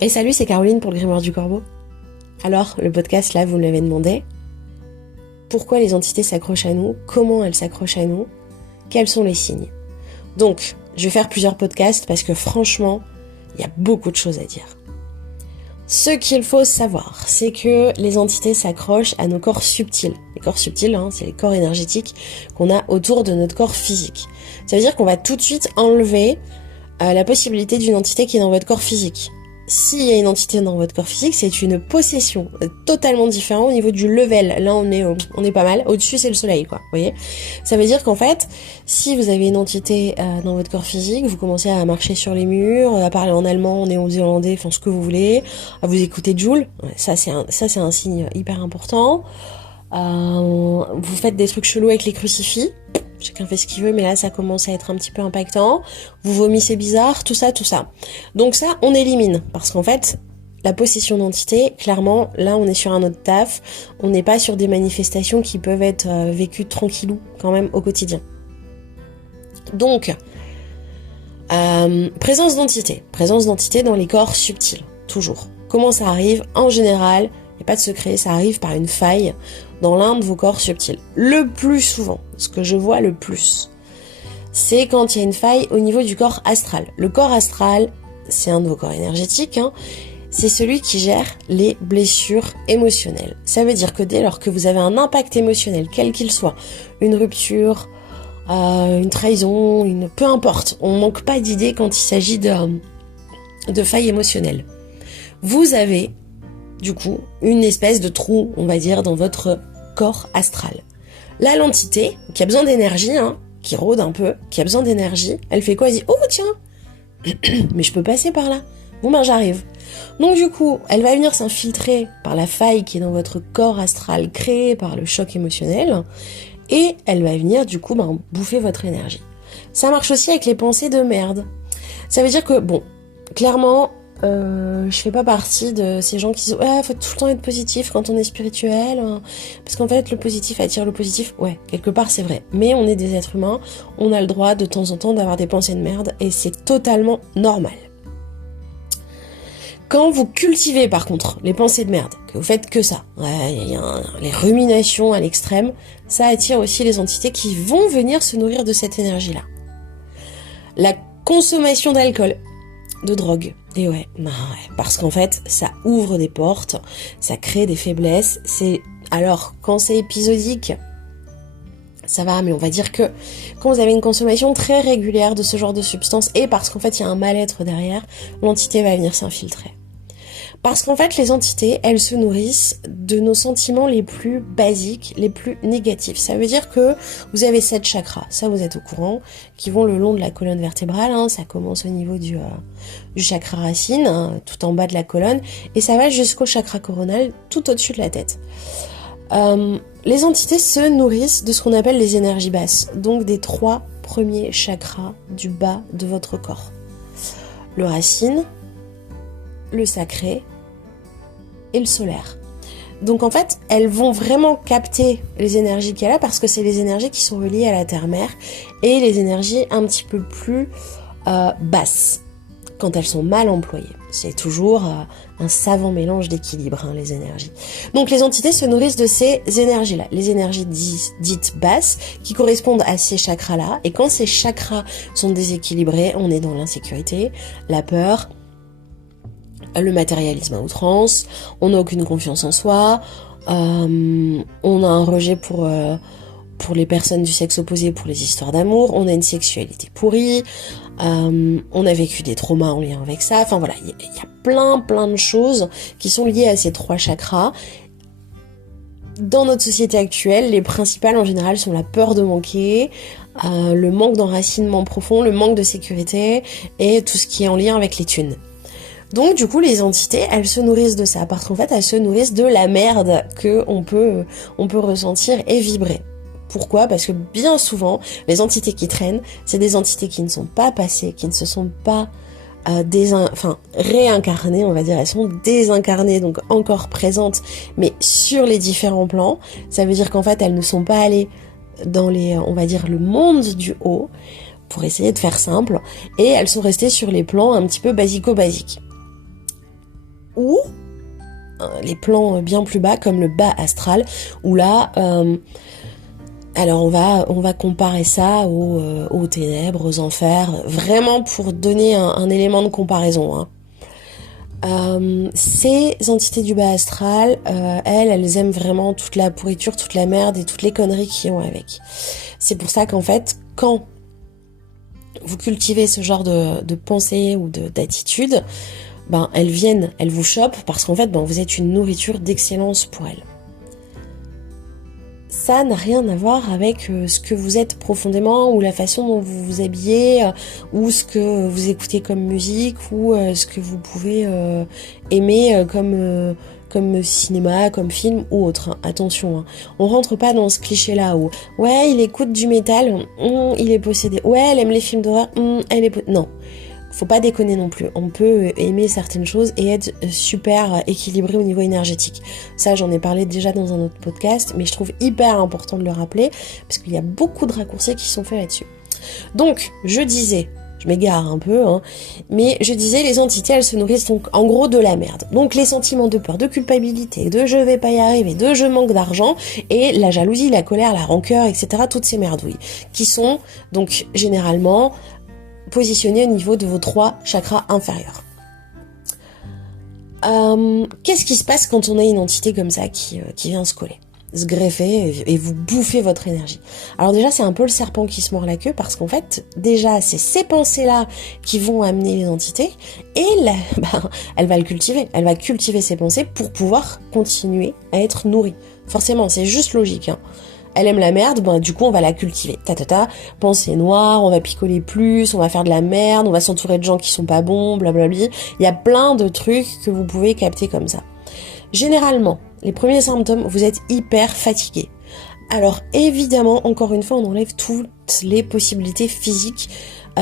Et salut, c'est Caroline pour le Grimoire du Corbeau. Alors, le podcast là, vous me l'avez demandé. Pourquoi les entités s'accrochent à nous? Comment elles s'accrochent à nous? Quels sont les signes? Donc, je vais faire plusieurs podcasts parce que franchement, il y a beaucoup de choses à dire. Ce qu'il faut savoir, c'est que les entités s'accrochent à nos corps subtils. Les corps subtils, c'est les corps énergétiques qu'on a autour de notre corps physique. Ça veut dire qu'on va tout de suite enlever la possibilité d'une entité qui est dans votre corps physique. S'il y a une entité dans votre corps physique, c'est une possession totalement différente au niveau du level. Là, on est pas mal. Au-dessus, c'est le soleil, quoi. Vous voyez? Ça veut dire qu'en fait, si vous avez une entité dans votre corps physique, vous commencez à marcher sur les murs, à parler en allemand, en néo-zélandais, enfin ce que vous voulez, à vous écouter Joule. Ça, c'est un signe hyper important. Vous faites des trucs chelous avec les crucifix. Chacun fait ce qu'il veut, mais là, ça commence à être un petit peu impactant. Vous vomissez bizarre, tout ça. Donc ça, on élimine. Parce qu'en fait, la possession d'entité, clairement, là, on est sur un autre taf. On n'est pas sur des manifestations qui peuvent être vécues tranquillou, quand même, au quotidien. Donc, présence d'entité dans les corps subtils, toujours. Comment ça arrive? En général, il n'y a pas de secret, ça arrive par une faille dans l'un de vos corps subtils. Le plus souvent, ce que je vois le plus, c'est quand il y a une faille au niveau du corps astral. Le corps astral, c'est un de vos corps énergétiques, c'est celui qui gère les blessures émotionnelles. Ça veut dire que dès lors que vous avez un impact émotionnel, quel qu'il soit, une rupture, une trahison, peu importe, on manque pas d'idées quand il s'agit de failles émotionnelles. Vous avez du coup une espèce de trou, on va dire, dans votre corps astral. Là, l'entité, qui a besoin d'énergie, qui rôde un peu, qui a besoin d'énergie, elle fait quoi? Elle dit « Oh tiens, mais je peux passer par là. Bon ben j'arrive. » Donc du coup, elle va venir s'infiltrer par la faille qui est dans votre corps astral créée par le choc émotionnel, et elle va venir du coup bouffer votre énergie. Ça marche aussi avec les pensées de merde. Ça veut dire que, bon, clairement, je fais pas partie de ces gens qui disent ouais, faut tout le temps être positif quand on est spirituel, parce qu'en fait le positif attire le positif. Ouais, quelque part c'est vrai, mais on est des êtres humains, on a le droit de temps en temps d'avoir des pensées de merde et c'est totalement normal. Quand vous cultivez par contre les pensées de merde, que vous faites que ça, les ruminations à l'extrême, ça attire aussi les entités qui vont venir se nourrir de cette énergie-là. La consommation d'alcool, de drogue. Et ouais, parce qu'en fait, ça ouvre des portes, ça crée des faiblesses. Alors, quand c'est épisodique, ça va, mais on va dire que quand vous avez une consommation très régulière de ce genre de substance, et parce qu'en fait, il y a un mal-être derrière, l'entité va venir s'infiltrer. Parce qu'en fait, les entités, elles se nourrissent de nos sentiments les plus basiques, les plus négatifs. Ça veut dire que vous avez 7 chakras, ça vous êtes au courant, qui vont le long de la colonne vertébrale, ça commence au niveau du chakra racine, tout en bas de la colonne, et ça va jusqu'au chakra coronal, tout au-dessus de la tête. Les entités se nourrissent de ce qu'on appelle les énergies basses, donc des 3 premiers chakras du bas de votre corps. Le racine, le sacré, et le solaire. Donc en fait, elles vont vraiment capter les énergies qu'il y a là parce que c'est les énergies qui sont reliées à la terre-mère et les énergies un petit peu plus basses quand elles sont mal employées. C'est toujours un savant mélange d'équilibre, les énergies. Donc les entités se nourrissent de ces énergies-là, les énergies dites basses qui correspondent à ces chakras-là. Et quand ces chakras sont déséquilibrés, on est dans l'insécurité, la peur, le matérialisme à outrance, on n'a aucune confiance en soi, on a un rejet pour les personnes du sexe opposé, pour les histoires d'amour, on a une sexualité pourrie, on a vécu des traumas en lien avec ça, enfin voilà, il y a plein de choses qui sont liées à ces 3 chakras. Dans notre société actuelle, les principales en général sont la peur de manquer, le manque d'enracinement profond, le manque de sécurité et tout ce qui est en lien avec les thunes. Donc du coup les entités elles se nourrissent de ça parce qu'en fait elles se nourrissent de la merde que on peut ressentir et vibrer. Pourquoi? Parce que bien souvent les entités qui traînent c'est des entités qui ne sont pas passées, qui ne se sont pas réincarnées, on va dire, elles sont désincarnées, donc encore présentes, mais sur les différents plans. Ça veut dire qu'en fait elles ne sont pas allées dans on va dire le monde du haut, pour essayer de faire simple, et elles sont restées sur les plans un petit peu basico-basiques. ou les plans bien plus bas comme le bas astral, où là, alors on va comparer ça aux ténèbres, aux enfers, vraiment pour donner un élément de comparaison, hein. Ces entités du bas astral, elles aiment vraiment toute la pourriture, toute la merde et toutes les conneries qui ont avec. C'est pour ça qu'en fait, quand vous cultivez ce genre de pensée ou d'attitude, ben elles viennent, elles vous chopent parce qu'en fait, ben vous êtes une nourriture d'excellence pour elles. Ça n'a rien à voir avec ce que vous êtes profondément ou la façon dont vous vous habillez ou ce que vous écoutez comme musique ou ce que vous pouvez aimer comme cinéma, comme film ou autre. Hein. Attention, hein. On rentre pas dans ce cliché-là où ouais, il écoute du métal, il est possédé. Ouais, elle aime les films d'horreur, elle est non. Faut pas déconner non plus. On peut aimer certaines choses et être super équilibré au niveau énergétique. Ça, j'en ai parlé déjà dans un autre podcast, mais je trouve hyper important de le rappeler parce qu'il y a beaucoup de raccourcis qui sont faits là-dessus. Donc, je disais, je m'égare un peu, hein, mais je disais, les entités, elles se nourrissent donc en gros de la merde. Donc, les sentiments de peur, de culpabilité, de je vais pas y arriver, de je manque d'argent, et la jalousie, la colère, la rancœur, etc., toutes ces merdouilles, qui sont donc généralement positionné au niveau de vos 3 chakras inférieurs. Qu'est-ce qui se passe quand on a une entité comme ça qui vient se coller, se greffer et vous bouffer votre énergie? Alors déjà, c'est un peu le serpent qui se mord la queue parce qu'en fait, déjà, c'est ces pensées-là qui vont amener les entités et elle va le cultiver. Elle va cultiver ses pensées pour pouvoir continuer à être nourrie. Forcément, c'est juste logique, hein. Elle aime la merde, ben du coup on va la cultiver. Pensée noire, on va picoler plus, on va faire de la merde, on va s'entourer de gens qui sont pas bons, blablabla. Il y a plein de trucs que vous pouvez capter comme ça. Généralement, les premiers symptômes, vous êtes hyper fatigué. Alors évidemment, encore une fois, on enlève toutes les possibilités physiques,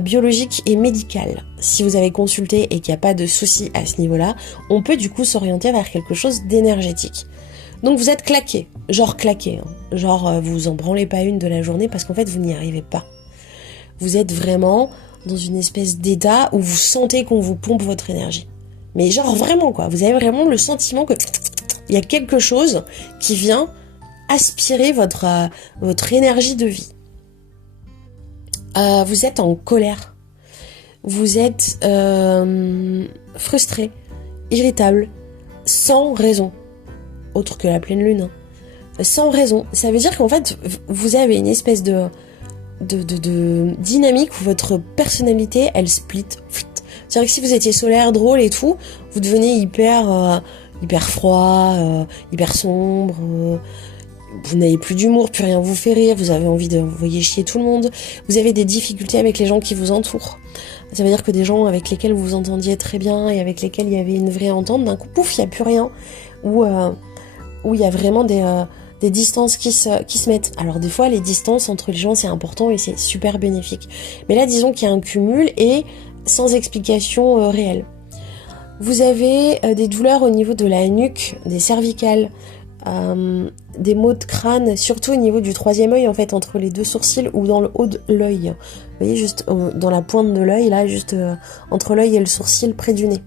biologiques et médicales. Si vous avez consulté et qu'il n'y a pas de souci à ce niveau-là, on peut du coup s'orienter vers quelque chose d'énergétique. Donc vous êtes claqué, hein. Genre vous en branlez pas une de la journée parce qu'en fait vous n'y arrivez pas. Vous êtes vraiment dans une espèce d'état où vous sentez qu'on vous pompe votre énergie. Mais genre vraiment quoi, vous avez vraiment le sentiment que il y a quelque chose qui vient aspirer votre énergie de vie. Vous êtes en colère, vous êtes frustré, irritable, sans raison. Autre que la pleine lune, hein. Sans raison. Ça veut dire qu'en fait, vous avez une espèce de dynamique où votre personnalité, elle split. C'est-à-dire que si vous étiez solaire, drôle et tout, vous devenez hyper froid, hyper sombre, vous n'avez plus d'humour, plus rien vous fait rire, vous avez envie de envoyer chier tout le monde, vous avez des difficultés avec les gens qui vous entourent. Ça veut dire que des gens avec lesquels vous vous entendiez très bien et avec lesquels il y avait une vraie entente, d'un coup, pouf, il n'y a plus rien. Où il y a vraiment des distances qui se mettent. Alors des fois, les distances entre les gens, c'est important et c'est super bénéfique. Mais là, disons qu'il y a un cumul et sans explication réelle. Vous avez des douleurs au niveau de la nuque, des cervicales, des maux de crâne, surtout au niveau du 3e œil, en fait, entre les 2 sourcils ou dans le haut de l'œil. Vous voyez, juste dans la pointe de l'œil, là, juste entre l'œil et le sourcil, près du nez.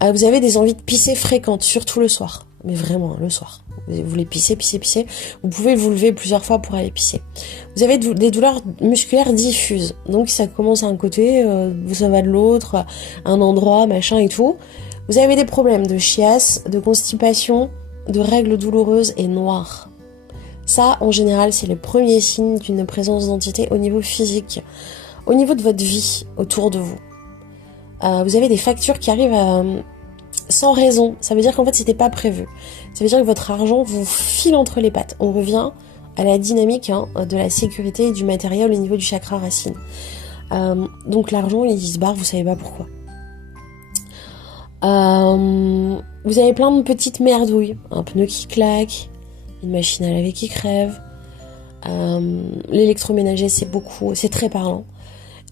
Vous avez des envies de pisser fréquentes, surtout le soir. Mais vraiment, le soir. Vous voulez pisser. Vous pouvez vous lever plusieurs fois pour aller pisser. Vous avez des douleurs musculaires diffuses. Donc ça commence à un côté, ça va de l'autre, un endroit, machin et tout. Vous avez des problèmes de chiasse, de constipation, de règles douloureuses et noires. Ça, en général, c'est les premiers signes d'une présence d'entité au niveau physique. Au niveau de votre vie, autour de vous. Vous avez des factures qui arrivent sans raison. Ça veut dire qu'en fait c'était pas prévu. Ça veut dire que votre argent vous file entre les pattes. On revient à la dynamique de la sécurité et du matériel au niveau du chakra racine. Donc l'argent il se barre, vous savez pas pourquoi. Vous avez plein de petites merdouilles. Un pneu qui claque, une machine à laver qui crève. L'électroménager c'est très parlant.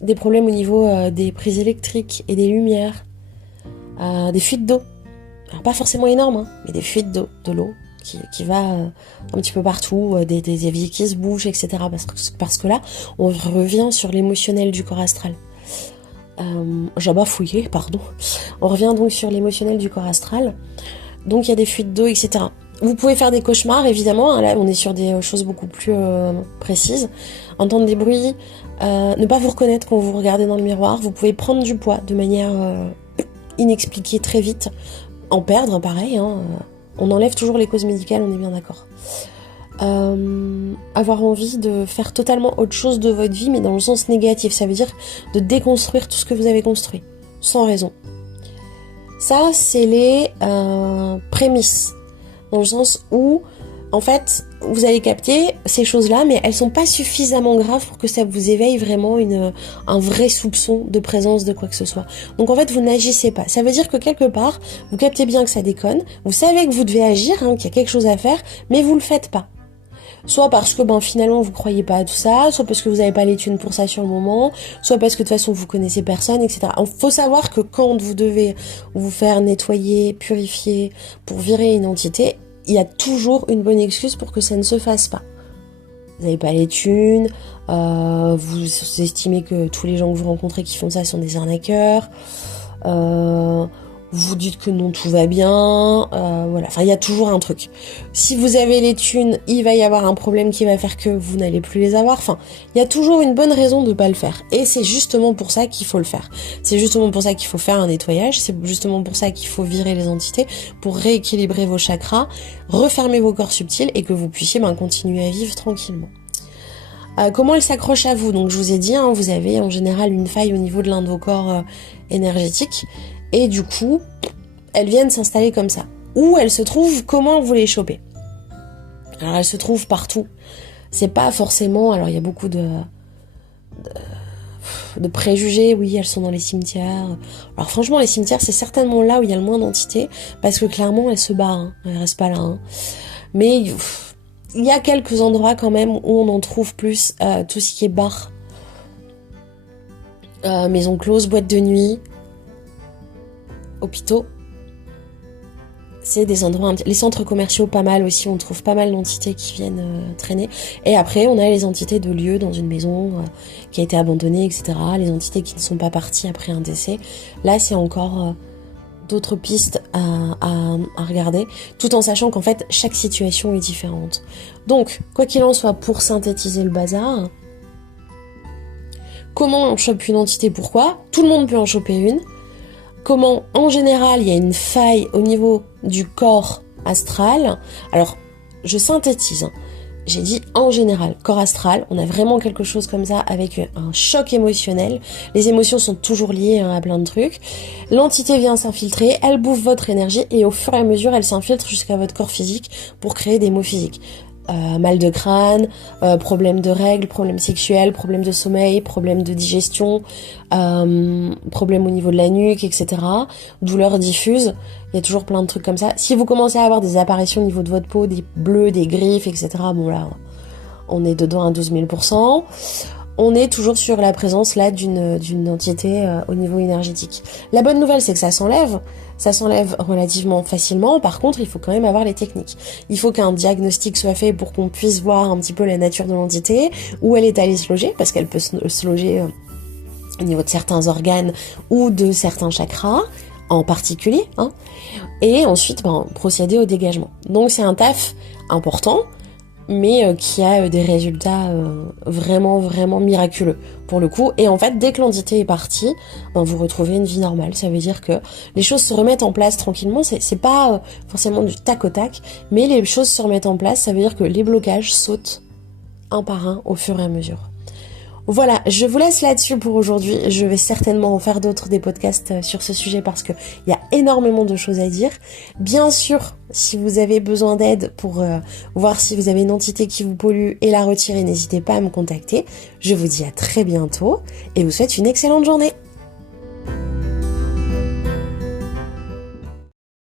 Des problèmes au niveau des prises électriques et des lumières. Des fuites d'eau. Alors pas forcément énormes, hein, mais des fuites d'eau, de l'eau qui va un petit peu partout, des éviers qui se bougent, etc. Parce que là, on revient sur l'émotionnel du corps astral. j'ai bafouillé, pardon. On revient donc sur l'émotionnel du corps astral. Donc il y a des fuites d'eau, etc. Vous pouvez faire des cauchemars, évidemment. Hein, là, on est sur des choses beaucoup plus précises. Entendre des bruits, ne pas vous reconnaître quand vous regardez dans le miroir. Vous pouvez prendre du poids de manière inexpliquée très vite. En perdre, pareil. Hein, on enlève toujours les causes médicales, on est bien d'accord. Avoir envie de faire totalement autre chose de votre vie, mais dans le sens négatif. Ça veut dire de déconstruire tout ce que vous avez construit, sans raison. Ça, c'est les prémices. Dans le sens où, en fait, vous allez capter ces choses-là, mais elles sont pas suffisamment graves pour que ça vous éveille vraiment un vrai soupçon de présence de quoi que ce soit. Donc en fait, vous n'agissez pas. Ça veut dire que quelque part, vous captez bien que ça déconne, vous savez que vous devez agir, hein, qu'il y a quelque chose à faire, mais vous le faites pas. Soit parce que finalement vous croyez pas à tout ça, soit parce que vous avez pas les thunes pour ça sur le moment, soit parce que de toute façon vous connaissez personne, etc. Il faut savoir que quand vous devez vous faire nettoyer, purifier, pour virer une entité, il y a toujours une bonne excuse pour que ça ne se fasse pas. Vous n'avez pas les thunes, vous estimez que tous les gens que vous rencontrez qui font ça sont des arnaqueurs, vous dites que non, tout va bien, voilà. Enfin, il y a toujours un truc. Si vous avez les thunes, il va y avoir un problème qui va faire que vous n'allez plus les avoir. Enfin, il y a toujours une bonne raison de pas le faire. Et c'est justement pour ça qu'il faut le faire. C'est justement pour ça qu'il faut faire un nettoyage. C'est justement pour ça qu'il faut virer les entités, pour rééquilibrer vos chakras, refermer vos corps subtils et que vous puissiez continuer à vivre tranquillement. Comment elle s'accroche à vous? Donc, je vous ai dit, hein, vous avez en général une faille au niveau de l'un de vos corps énergétiques. Et du coup, elles viennent s'installer comme ça. Où elles se trouvent, comment vous les chopez? Alors, elles se trouvent partout. C'est pas forcément... Alors, il y a beaucoup de préjugés. Oui, elles sont dans les cimetières. Alors, franchement, les cimetières, c'est certainement là où il y a le moins d'entités. Parce que clairement, elles se barrent. Hein. Elles restent pas là. Hein. Mais il y a quelques endroits quand même où on en trouve plus. Tout ce qui est bar. Maison close, boîte de nuit. Hôpitaux, c'est des endroits, les centres commerciaux pas mal aussi, on trouve pas mal d'entités qui viennent traîner. Et après on a les entités de lieux dans une maison qui a été abandonnée, etc. Les entités qui ne sont pas parties après un décès. Là c'est encore d'autres pistes à regarder, tout en sachant qu'en fait chaque situation est différente. Donc quoi qu'il en soit, pour synthétiser le bazar, comment on chope une entité? Pourquoi? Tout le monde peut en choper une. Comment, en général, il y a une faille au niveau du corps astral. Alors, je synthétise. Hein. J'ai dit en général, corps astral, on a vraiment quelque chose comme ça avec un choc émotionnel. Les émotions sont toujours liées à plein de trucs. L'entité vient s'infiltrer, elle bouffe votre énergie et au fur et à mesure, elle s'infiltre jusqu'à votre corps physique pour créer des maux physiques. Mal de crâne, problème de règles, problème sexuel, problème de sommeil, problème de digestion, problème au niveau de la nuque, etc. Douleurs diffuses, il y a toujours plein de trucs comme ça. Si vous commencez à avoir des apparitions au niveau de votre peau, des bleus, des griffes, etc., bon là, on est dedans à 12 000%. On est toujours sur la présence là d'une entité au niveau énergétique. La bonne nouvelle, c'est que ça s'enlève relativement facilement. Par contre, il faut quand même avoir les techniques. Il faut qu'un diagnostic soit fait pour qu'on puisse voir un petit peu la nature de l'entité, où elle est allée se loger, parce qu'elle peut se loger au niveau de certains organes ou de certains chakras en particulier, hein. Et ensuite procéder au dégagement. Donc c'est un taf important, mais qui a des résultats vraiment, vraiment miraculeux pour le coup. Et en fait, dès que l'entité est partie, vous retrouvez une vie normale. Ça veut dire que les choses se remettent en place tranquillement. C'est pas forcément du tac au tac, mais les choses se remettent en place. Ça veut dire que les blocages sautent un par un au fur et à mesure. Voilà, je vous laisse là-dessus pour aujourd'hui. Je vais certainement en faire d'autres, des podcasts sur ce sujet parce que il y a énormément de choses à dire. Bien sûr, si vous avez besoin d'aide pour voir si vous avez une entité qui vous pollue et la retirer, n'hésitez pas à me contacter. Je vous dis à très bientôt et vous souhaite une excellente journée.